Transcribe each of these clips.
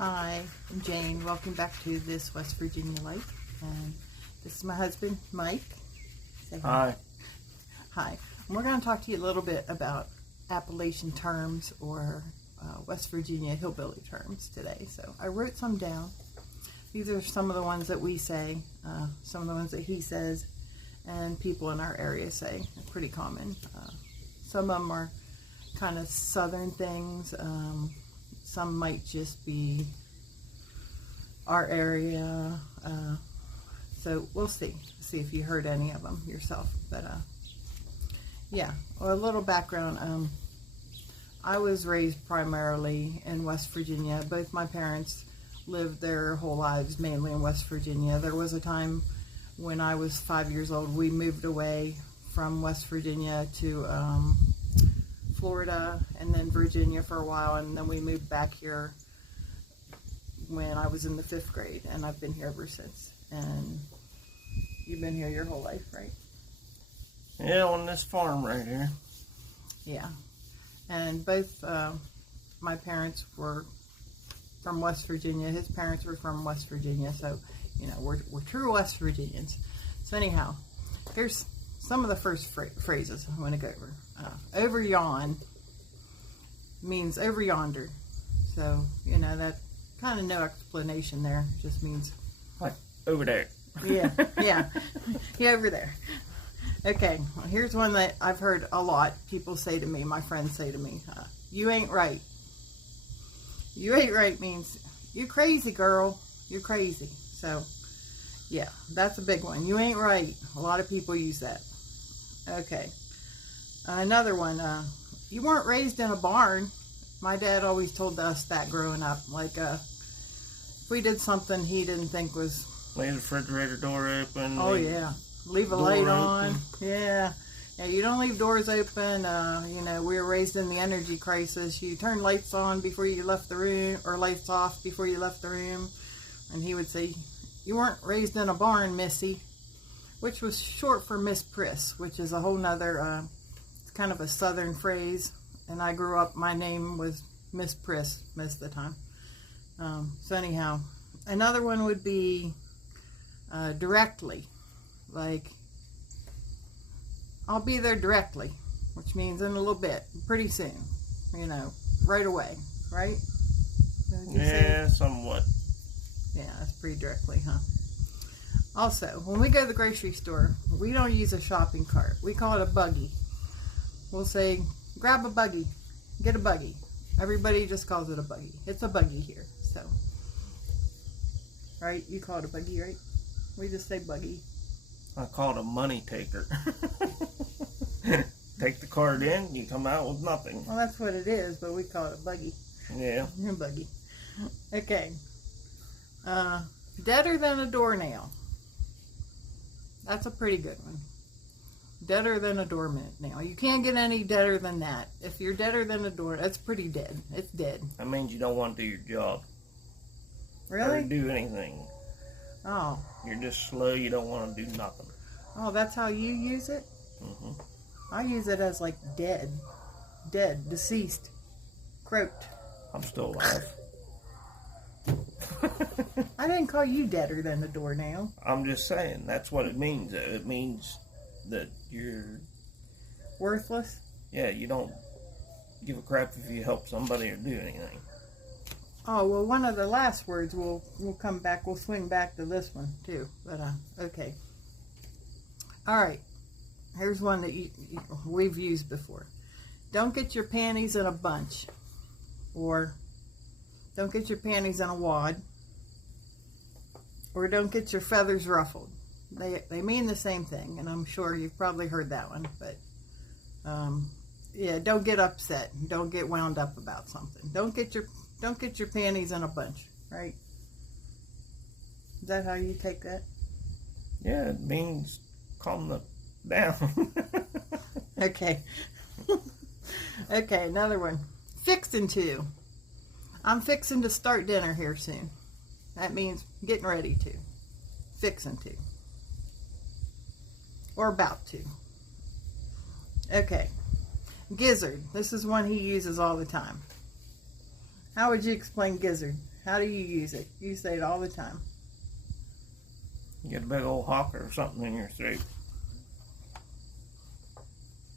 Hi, I'm Jane. Welcome back to This West Virginia Life. And this is my husband, Mike. Say hi. Hi. And we're going to talk to you a little bit about Appalachian terms or West Virginia hillbilly terms today. So I wrote some down. These are some of the ones that we say, some of the ones that he says, and people in our area say. They're pretty common. Some of them are kind of southern things. Some might just be our area. So we'll see if you heard any of them yourself. But yeah, or a little background. I was raised primarily in West Virginia. Both my parents lived their whole lives mainly in West Virginia. There was a time when I was 5 years old, we moved away from West Virginia to Florida and then Virginia for a while, and then we moved back here when I was in the 5th grade, and I've been here ever since. And you've been here your whole life, right? Yeah, on this farm right here. Yeah. And both my parents were from West Virginia. His parents were from West Virginia, so you know we're true West Virginians. So anyhow, here's some of the first phrases I want to go over. Over yon means over yonder. So, you know, that kind of no explanation there. It just means like over there. Yeah, yeah. Yeah, over there. Okay, well, here's one that I've heard a lot. People say to me, my friends say to me, you ain't right. You ain't right means you crazy, girl. You're crazy. So, yeah, that's a big one. You ain't right. A lot of people use that. Okay. Another one, you weren't raised in a barn. My dad always told us that growing up. Like, if we did something he didn't think was... Leave the refrigerator door open. Oh, yeah. Leave a light on. Yeah. Yeah, you don't leave doors open. You know, we were raised in the energy crisis. You turn lights on before you left the room, or lights off before you left the room. And he would say, you weren't raised in a barn, Missy. Which was short for Miss Priss, which is a whole nother... It's kind of a southern phrase, and I grew up, my name was Miss Priss most of the time. So anyhow, another one would be directly, like, I'll be there directly, which means in a little bit, pretty soon, you know, right away, right? Yeah, somewhat. Yeah, that's pretty directly, huh? Also, when we go to the grocery store, we don't use a shopping cart. We call it a buggy. We'll say, grab a buggy, get a buggy. Everybody just calls it a buggy. It's a buggy here, so. Right? You call it a buggy, right? We just say buggy. I call it a money taker. Take the card in, you come out with nothing. Well, that's what it is, but we call it a buggy. Yeah. A buggy. Okay. Deader than a doornail. That's a pretty good one. Deader than a doornail. You can't get any deader than that. If you're deader than a door, that's pretty dead. It's dead. That means you don't want to do your job. Really? Or do anything. Oh. You're just slow, you don't want to do nothing. Oh, that's how you use it? Mm-hmm. I use it as like dead. Dead. Deceased. Croaked. I'm still alive. I didn't call you deader than a doornail. I'm just saying, that's what it means. It means that you're... Worthless? Yeah, you don't give a crap if you help somebody or do anything. Oh, well, one of the last words we'll come back, we'll swing back to this one too. But, okay. All right. Here's one that we've used before. Don't get your panties in a bunch. Or, don't get your panties in a wad. Or don't get your feathers ruffled. They mean the same thing, and I'm sure you've probably heard that one. But, yeah, don't get upset. Don't get wound up about something. Don't get your panties in a bunch, right? Is that how you take that? Yeah, it means calm down. Okay. Okay, another one. Fixin' to. I'm fixing to start dinner here soon. That means getting ready to. Fixin' to. Or about to. Okay. Gizzard. This is one he uses all the time. How would you explain gizzard? How do you use it? You say it all the time. Get a big old hawker or something in your throat.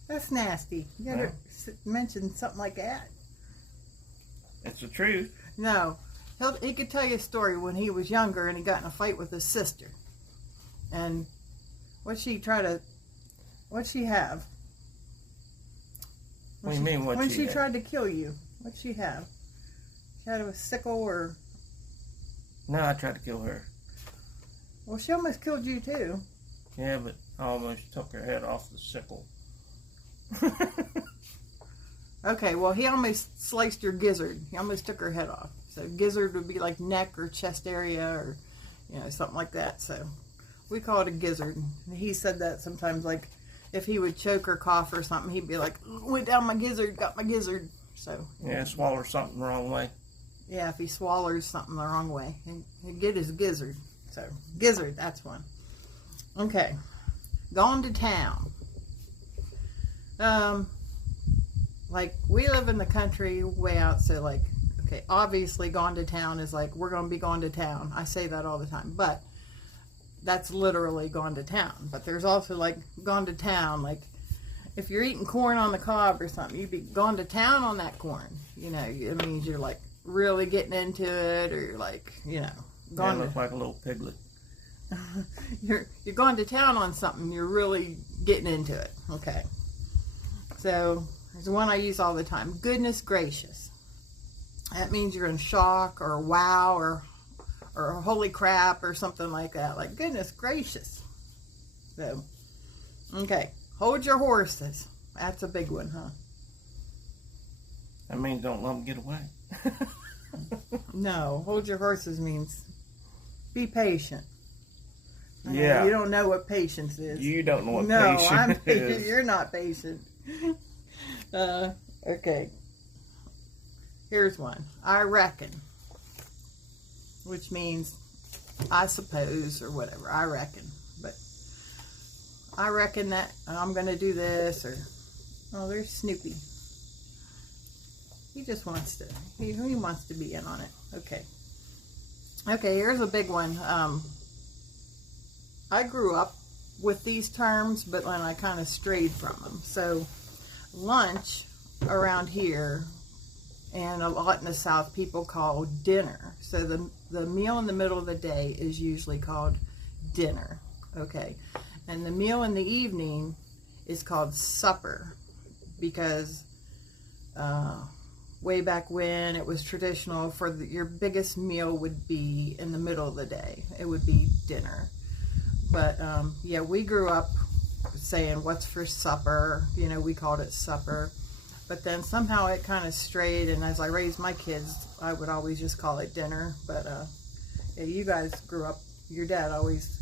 That's nasty. You gotta mention something like that. It's the truth. No. He could tell you a story when he was younger and he got in a fight with his sister. And what'd she have? What do you mean, when she tried to kill you, what'd she have? She had a sickle or... No, I tried to kill her. Well, she almost killed you too. Yeah, but I almost took her head off the sickle. Okay, well, he almost sliced your gizzard. He almost took her head off. So gizzard would be like neck or chest area or, something like that. So we call it a gizzard. He said that sometimes, like, if he would choke or cough or something, he'd be like, went down my gizzard, got my gizzard. So yeah, swallow something the wrong way. Yeah, if he swallows something the wrong way, he'd get his gizzard. So gizzard, that's one. Okay, gone to town. Like, we live in the country way out, so like, okay, obviously gone to town is like, we're going to be gone to town. I say that all the time, but that's literally gone to town. But there's also like gone to town, like if you're eating corn on the cob or something, you'd be gone to town on that corn. It means you're like really getting into it, or you're like, gone. Look like a little piglet. You're going to town on something. You're really getting into it. Okay. So there's one I use all the time. Goodness gracious. That means you're in shock or wow or holy crap or something like that. Like, goodness gracious. So, okay. Hold your horses. That's a big one, huh? That means don't let them get away. No. Hold your horses means be patient. Yeah. You don't know what patience is. You don't know what patience is. No, I'm patient. You're not patient. Okay. Here's one. I reckon. Which means I suppose or whatever. I reckon. But I reckon that I'm going to do this, or... Oh, there's Snoopy. He just wants to... He wants to be in on it. Okay. Okay, here's a big one. I grew up with these terms, but then I kind of strayed from them. So, lunch around here, and a lot in the South, people call dinner. So the meal in the middle of the day is usually called dinner. Okay. And the meal in the evening is called supper, because way back when it was traditional for your biggest meal would be in the middle of the day. It would be dinner. But yeah, we grew up saying what's for supper. We called it supper. But then somehow it kind of strayed, and as I raised my kids, I would always just call it dinner. But yeah, you guys grew up, your dad always,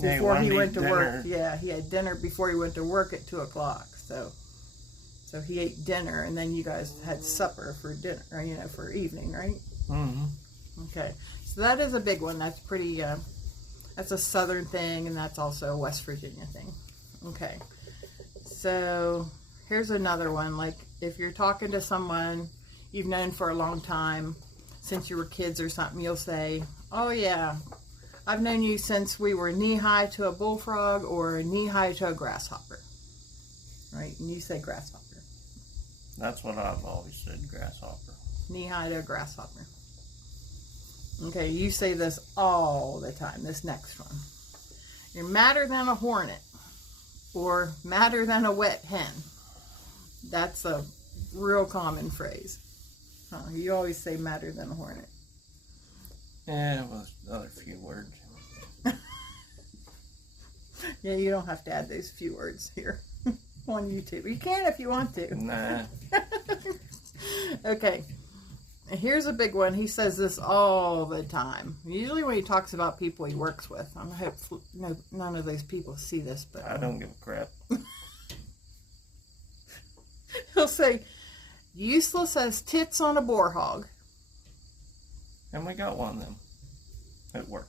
before he went to work, yeah, he had dinner before he went to work at 2 o'clock. So he ate dinner, and then you guys had supper for dinner, or, for evening, right? Mm-hmm. Okay, so that is a big one. That's pretty, that's a Southern thing, and that's also a West Virginia thing. Okay, so here's another one. Like, if you're talking to someone you've known for a long time, since you were kids or something, you'll say, oh yeah, I've known you since we were knee-high to a bullfrog or knee-high to a grasshopper. Right? And you say grasshopper. That's what I've always said, grasshopper. Knee-high to a grasshopper. Okay, you say this all the time, this next one. You're madder than a hornet, or madder than a wet hen. That's a real common phrase. You always say madder than a hornet. Yeah, well, another few words. Yeah, you don't have to add those few words here on YouTube. You can if you want to. Nah. Okay. Here's a big one. He says this all the time. Usually when he talks about people he works with. I hope none of those people see this, but I don't give a crap. He'll say, useless as tits on a boar hog. And we got one of them at work.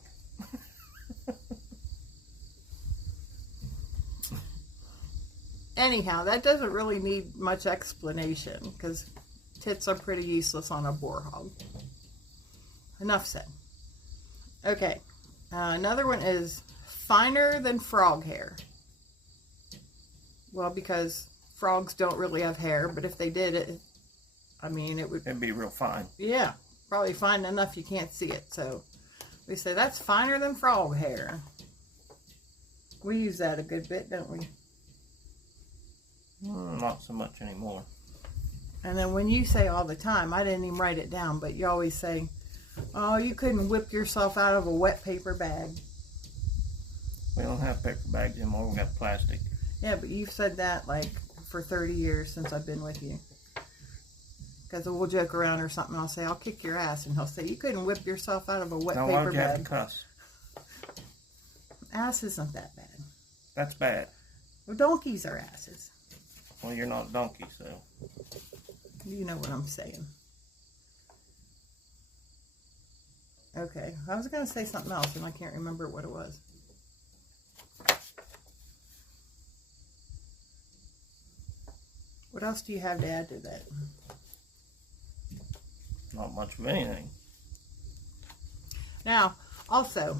Anyhow, that doesn't really need much explanation, because tits are pretty useless on a boar hog. enough said. Okay, another one is finer than frog hair. Well, because frogs don't really have hair, but if they did, it would... It'd be real fine. Yeah, probably fine enough you can't see it. So we say that's finer than frog hair. We use that a good bit, don't we? Not so much anymore. And then when you say all the time, I didn't even write it down, but you always say, oh, you couldn't whip yourself out of a wet paper bag. We don't have paper bags anymore. We got plastic. Yeah, but you've said that like for 30 years since I've been with you. Because we'll joke around or something. I'll say, I'll kick your ass. And he'll say, you couldn't whip yourself out of a wet now, paper why would you have to bag. cuss? Ass isn't that bad. That's bad. Well, donkeys are asses. Well, you're not a donkey, so. You know what I'm saying. Okay, I was going to say something else, and I can't remember what it was. What else do you have to add to that? Not much of anything. Now, also,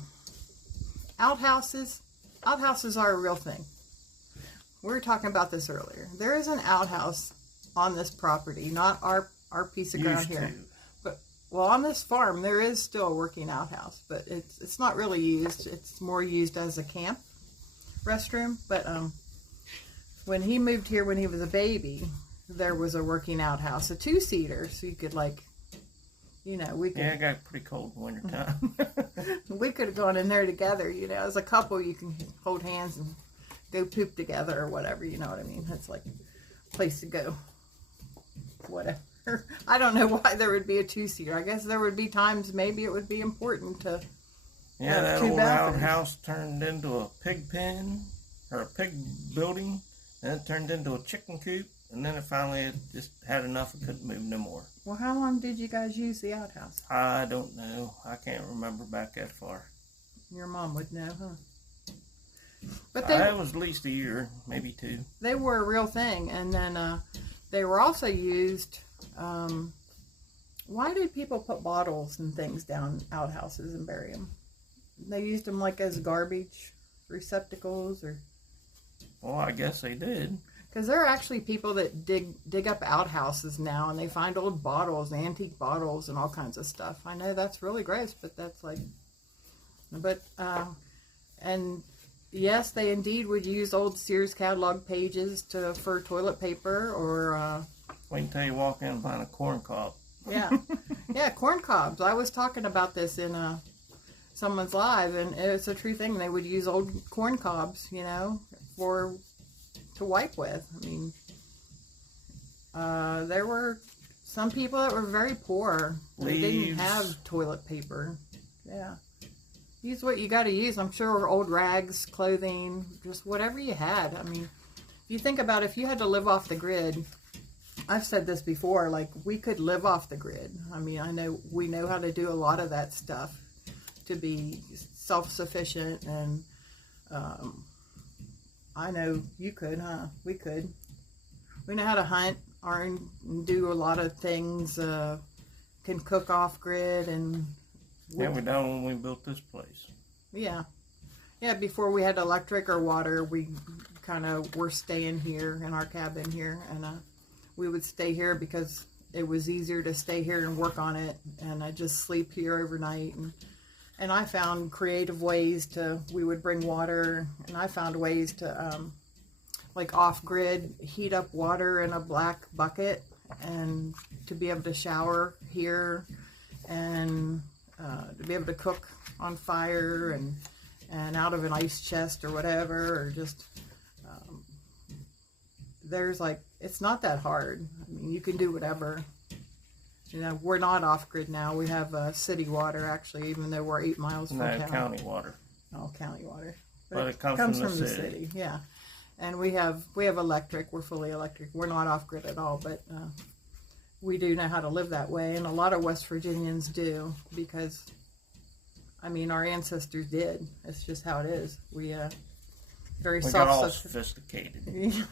outhouses are a real thing. We were talking about this earlier. There is an outhouse on this property, not our piece of ground here. But well, on this farm there is still a working outhouse, but it's not really used. It's more used as a camp restroom. But when he moved here when he was a baby, there was a working outhouse, a 2-seater, so you could we could. Yeah, it got pretty cold in winter time. We could have gone in there together, as a couple. You can hold hands and go poop together or whatever. You know what I mean? That's like a place to go. Whatever. I don't know why there would be a 2-seater. I guess there would be times maybe it would be important to. Yeah, that old outhouse turned into a pig pen or a pig building, and it turned into a chicken coop, and then it just had enough and couldn't move no more. Well, how long did you guys use the outhouse? I don't know. I can't remember back that far. Your mom would know, huh? But it was at least a year, maybe 2. They were a real thing, and then they were also used. Why did people put bottles and things down outhouses and bury them? They used them like as garbage receptacles, or. Well, I guess they did. Because there are actually people that dig up outhouses now, and they find old bottles, antique bottles, and all kinds of stuff. I know that's really gross, but that's like. But and. Yes, they indeed would use old Sears catalog pages for toilet paper or... Wait until you walk in and find a corn cob. Yeah. Yeah, corn cobs. I was talking about this in someone's live, and it's a true thing. They would use old corn cobs, to wipe with. I mean, there were some people that were very poor. They didn't have toilet paper. Yeah. Use what you got to use. I'm sure old rags, clothing, just whatever you had. I mean, if you think about if you had to live off the grid, I've said this before, like we could live off the grid. I mean, we know how to do a lot of that stuff to be self-sufficient, and I know you could, huh? We could. We know how to hunt or do a lot of things, can cook off grid and... Yeah, we done when we built this place. Yeah. Yeah, before we had electric or water, we kind of were staying here in our cabin here. And we would stay here because it was easier to stay here and work on it. And I just sleep here overnight. And I found creative ways we would bring water. And I found ways to, like off-grid, heat up water in a black bucket. And to be able to shower here. And... to be able to cook on fire and out of an ice chest or whatever, or just there's it's not that hard. I mean, you can do whatever. We're not off grid now. We have city water actually, even though we're 8 miles from town. County water. Oh, county water. But it comes from the city. Yeah, and we have electric. We're fully electric. We're not off grid at all, but. We do know how to live that way, and a lot of West Virginians do, because, I mean, our ancestors did. It's just how it is. We got all sophisticated.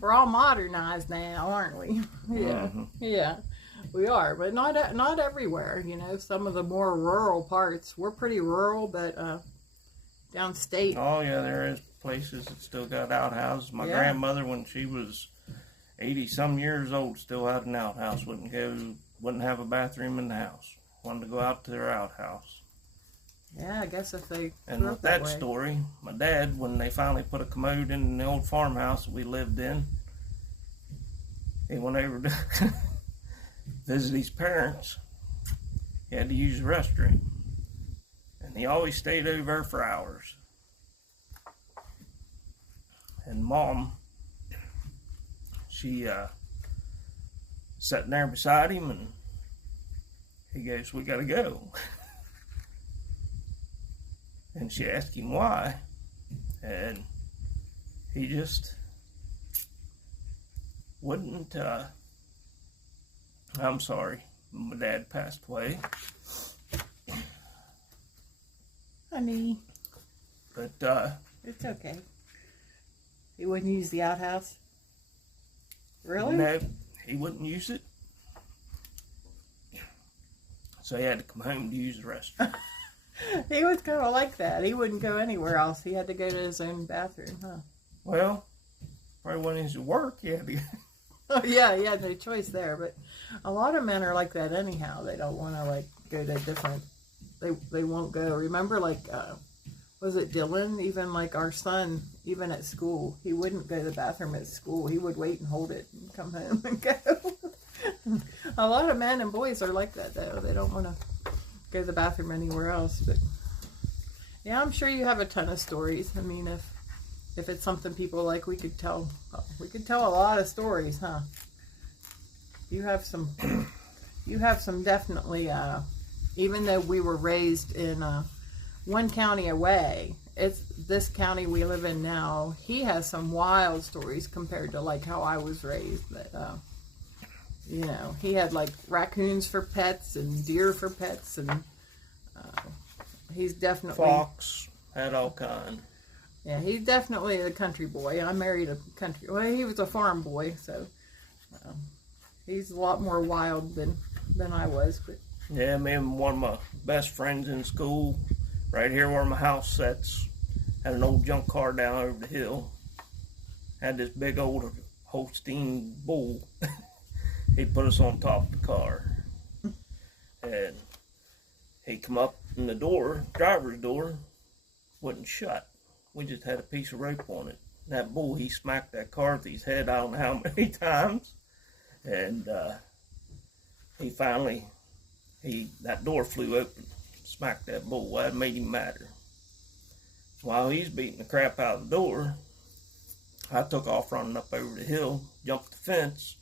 We're all modernized now, aren't we? Yeah, yeah. We are, but not everywhere. You know, some of the more rural parts. We're pretty rural, but downstate. Oh yeah, there is places that still got outhouses. My grandmother, when she was 80-some years old, still had an outhouse. Wouldn't have a bathroom in the house. Wanted to go out to their outhouse. Yeah, I guess if they. And with that story, my dad, when they finally put a commode in the old farmhouse that we lived in, he went over to visit his parents. He had to use the restroom. And he always stayed over for hours. And Mom, she sitting there beside him, and he goes, "We gotta go." And she asked him why. And he just wouldn't, I'm sorry, my dad passed away. Honey. But, it's okay. He wouldn't use the outhouse? Really? No, he wouldn't use it. So he had to come home to use the restroom. He was kind of like that. He wouldn't go anywhere else. He had to go to his own bathroom, huh? Well, probably when he's at work, he had to go. Oh, yeah, he had no choice there. But a lot of men are like that anyhow. They don't want to, like, go to different... They won't go. Remember, like, was it Dylan? Even, like, our son, even at school, he wouldn't go to the bathroom at school. He would wait and hold it and come home and go. A lot of men and boys are like that, though. They don't want to go to the bathroom anywhere else. But yeah, I'm sure you have a ton of stories. I mean, if it's something people like, we could tell a lot of stories, huh? You have some definitely, even though we were raised in one county away, it's this county we live in now. He has some wild stories compared to like how I was raised. But you know, he had like raccoons for pets and deer for pets, and he's definitely fox, had all kind. Yeah, he's definitely a country boy. I married a country. Well, he was a farm boy, so he's a lot more wild than I was. But yeah, me and one of my best friends in school, right here where my house sits, had an old junk car down over the hill. Had this big old Holstein bull. He put us on top of the car, and he come up in the door, driver's door, wouldn't shut. We just had a piece of rope on it. That bull, he smacked that car with his head, I don't know how many times, and that door flew open, smacked that bull. Well, that made him madder. While he's beating the crap out of the door, I took off running up over the hill, jumped the fence.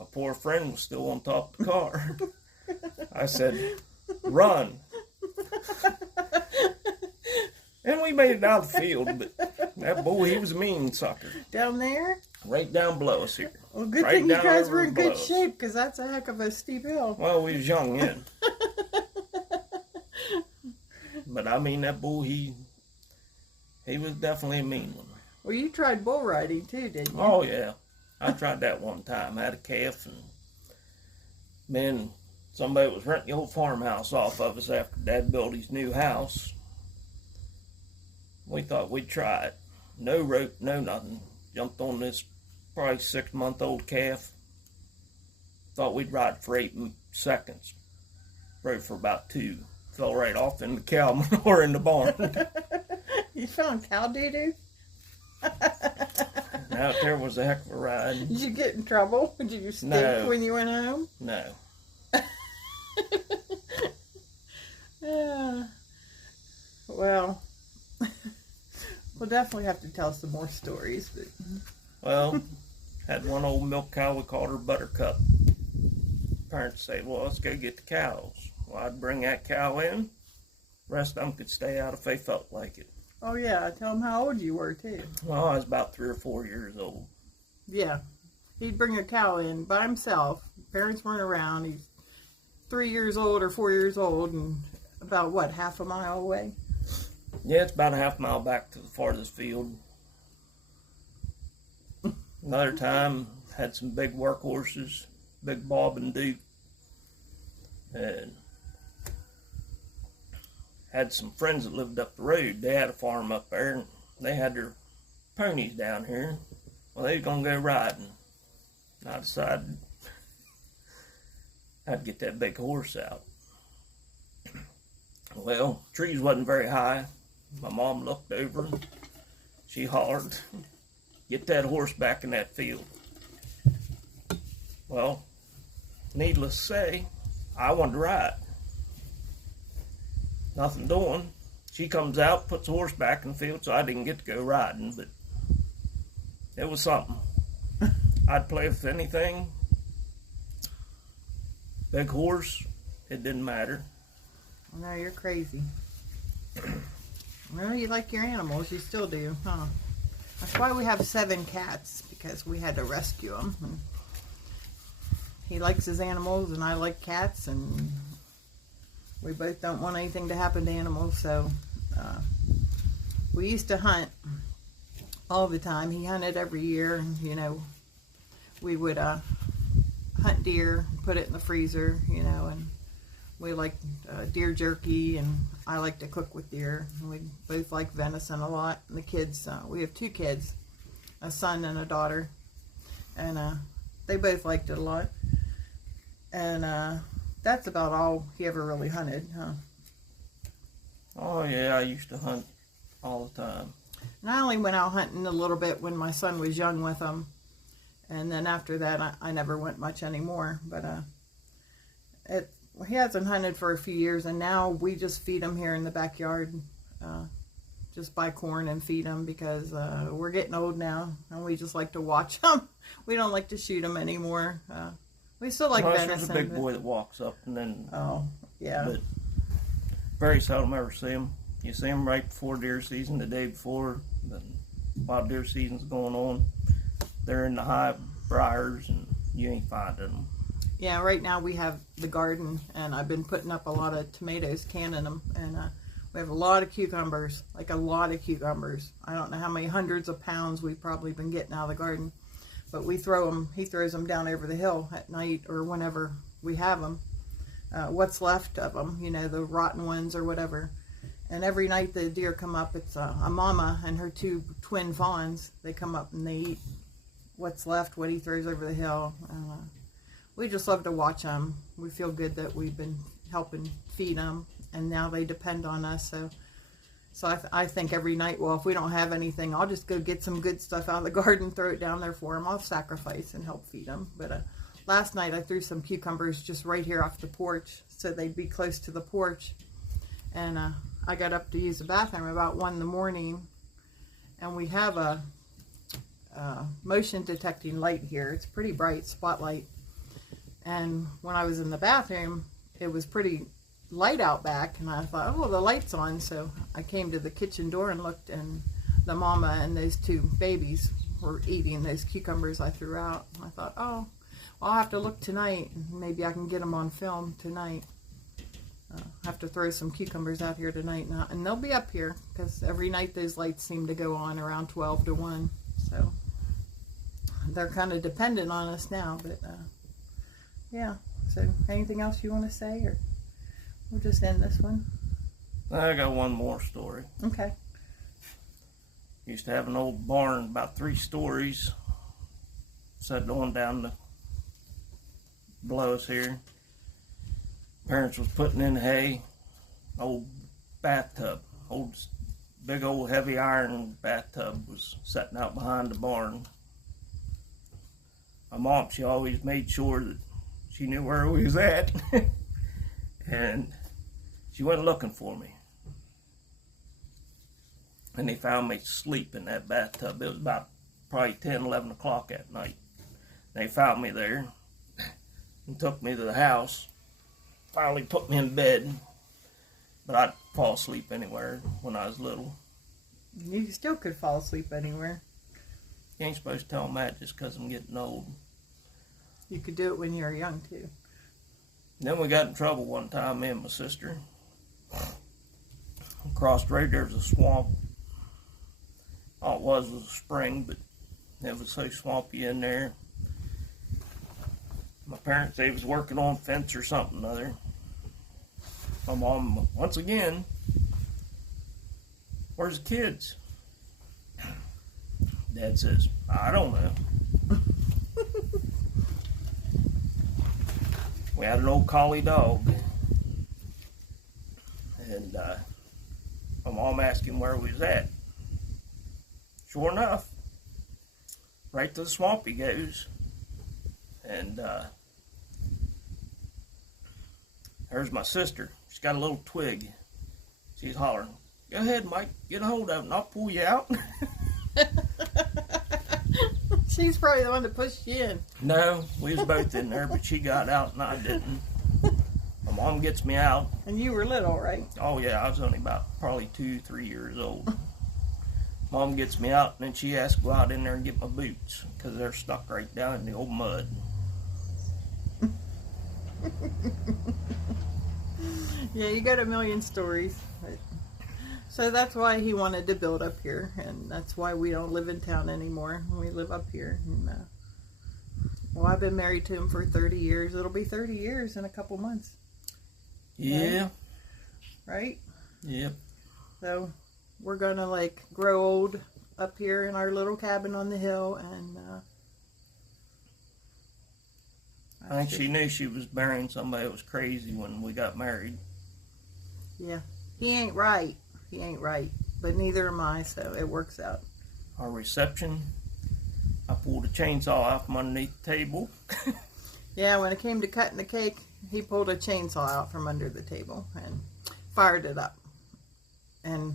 My poor friend was still on top of the car. I said, "Run." And we made it out of the field, but that bull, he was a mean sucker. Down there? Right down below us here. Well, good thing you guys were in good shape, because that's a heck of a steep hill. Well, we was young then. But I mean, that bull, he was definitely a mean one. Well, you tried bull riding too, didn't you? Oh, yeah. I tried that one time. I had a calf, and then somebody was renting the old farmhouse off of us after Dad built his new house. We thought we'd try it. No rope, no nothing. Jumped on this probably 6-month-old calf. Thought we'd ride for 8 seconds. Rode for about 2. Fell right off in the cow manure in the barn. You found cow doo-doo? Out there was a heck of a ride. Did you get in trouble? Did you stink when you went home? No. Yeah. Well, we'll definitely have to tell some more stories. But well, had one old milk cow, we called her Buttercup. Parents say, "Well, let's go get the cows." Well, I'd bring that cow in. The rest of them could stay out if they felt like it. Oh, yeah. Tell them how old you were, too. Well, I was about 3 or 4 years old. Yeah. He'd bring a cow in by himself. Parents weren't around. He's 3 years old or 4 years old, and about, what, half a mile away? Yeah, it's about a half mile back to the farthest field. Another time, had some big workhorses, big Bob and Duke, and had some friends that lived up the road. They had a farm up there, and they had their ponies down here. Well, they was going to go riding. And I decided I'd get that big horse out. Well, trees wasn't very high. My mom looked over and she hollered, "Get that horse back in that field." Well, needless to say, I wanted to ride. Nothing doing. She comes out, puts the horse back in the field, so I didn't get to go riding, but it was something. I'd play with anything. Big horse, it didn't matter. No, you're crazy. Well, you like your animals. You still do, huh? That's why we have 7 cats, because we had to rescue them. And he likes his animals, and I like cats, and we both don't want anything to happen to animals, so we used to hunt all the time. He hunted every year, and, you know, we would hunt deer, put it in the freezer, you know, and we like deer jerky, and I like to cook with deer. And we both like venison a lot. And the kids, we have 2 kids, a son and a daughter, and they both liked it a lot. And that's about all he ever really hunted, huh? Oh yeah, I used to hunt all the time. And I only went out hunting a little bit when my son was young with him. And then after that, I never went much anymore. But he hasn't hunted for a few years, and now we just feed him here in the backyard. Just buy corn and feed him, because we're getting old now, and we just like to watch them. We don't like to shoot them anymore. We still like venison. There's a big boy that walks up, and then... Oh, yeah. But very seldom ever see him. You see him right before deer season, the day before, while deer season's going on. They're in the high briars, and you ain't finding them. Yeah, right now we have the garden, and I've been putting up a lot of tomatoes, canning them, and we have a lot of cucumbers, like a lot of cucumbers. I don't know how many hundreds of pounds we've probably been getting out of the garden, but we throw them, he throws them down over the hill at night or whenever we have them. What's left of them, you know, the rotten ones or whatever. And every night the deer come up, it's a mama and her 2 twin fawns. They come up and they eat what's left, what he throws over the hill. We just love to watch them. We feel good that we've been helping feed them, and now they depend on us. So I think every night, well, if we don't have anything, I'll just go get some good stuff out of the garden, throw it down there for them. I'll sacrifice and help feed them. But last night I threw some cucumbers just right here off the porch, so they'd be close to the porch. And I got up to use the bathroom about 1 in the morning, and we have a motion detecting light here. It's pretty bright spotlight. And when I was in the bathroom, it was pretty light out back, and I thought, oh, the light's on. So I came to the kitchen door and looked, and the mama and those 2 babies were eating those cucumbers I threw out. And I thought, oh, well, I'll have to look tonight, and maybe I can get them on film tonight. I have to throw some cucumbers out here tonight, and they'll be up here, because every night those lights seem to go on around 12 to 1. So they're kind of dependent on us now, but yeah. So anything else you want to say, or we'll just end this one? I got one more story. Okay. Used to have an old barn, about 3 stories, set on down the below us here. Parents was putting in hay, old bathtub, big old heavy iron bathtub was sitting out behind the barn. My mom, she always made sure that she knew where we was at, and she went looking for me. And they found me asleep in that bathtub. It was about probably 10, 11 o'clock at night. They found me there and took me to the house. Finally put me in bed, but I'd fall asleep anywhere when I was little. You still could fall asleep anywhere. You ain't supposed to tell them that just because I'm getting old. You could do it when you were young, too. Then we got in trouble one time, me and my sister. Across the road there was a swamp. All it was a spring, but it was so swampy in there. My parents, they was working on a fence or something or other. My mom, once again, where's the kids? Dad says, I don't know. We had an old collie dog. And my mom asked him where we was at. Sure enough, right to the swamp he goes. And there's my sister. She's got a little twig. She's hollering, go ahead, Mike, get a hold of it and I'll pull you out. She's probably the one that pushed you in. No, we was both in there, but she got out and I didn't. My mom gets me out. And you were little, right? Oh yeah, I was only about probably 2-3 years old. Mom gets me out and then she asks to go out in there and get my boots because they're stuck right down in the old mud. Yeah, you got a million stories. So that's why he wanted to build up here, and that's why we don't live in town anymore. We live up here. And, well, I've been married to him for 30 years. It'll be 30 years in a couple months. Yeah. Right? Yep. So we're going to, like, grow old up here in our little cabin on the hill, and I think she knew she was marrying somebody that was crazy when we got married. Yeah. He ain't right. He ain't right. But neither am I, so it works out. Our reception, I pulled a chainsaw out from underneath the table. Yeah, when it came to cutting the cake, he pulled a chainsaw out from under the table and fired it up. And,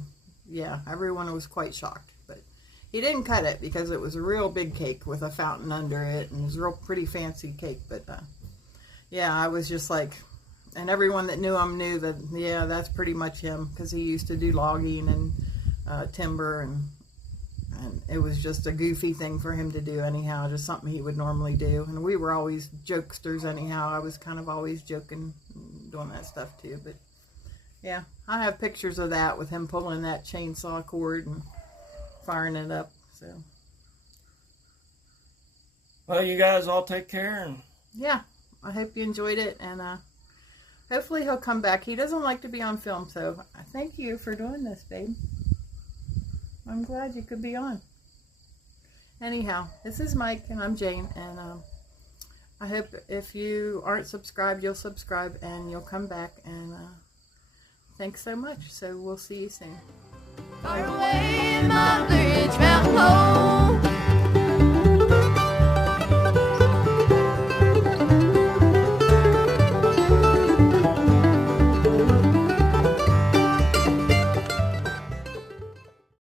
yeah, everyone was quite shocked. But he didn't cut it because it was a real big cake with a fountain under it. And it was a real pretty fancy cake. But, yeah, I was just like... And everyone that knew him knew that, yeah, that's pretty much him, because he used to do logging and timber, and it was just a goofy thing for him to do anyhow, just something he would normally do. And we were always jokesters anyhow. I was kind of always joking and doing that stuff too. But, yeah, I have pictures of that with him pulling that chainsaw cord and firing it up. So, Well, you guys all take care. And yeah, I hope you enjoyed it, and hopefully he'll come back. He doesn't like to be on film, so I thank you for doing this, babe. I'm glad you could be on. Anyhow, this is Mike, and I'm Jane, and I hope if you aren't subscribed, you'll subscribe, and you'll come back, and thanks so much. So we'll see you soon. Far away in my blue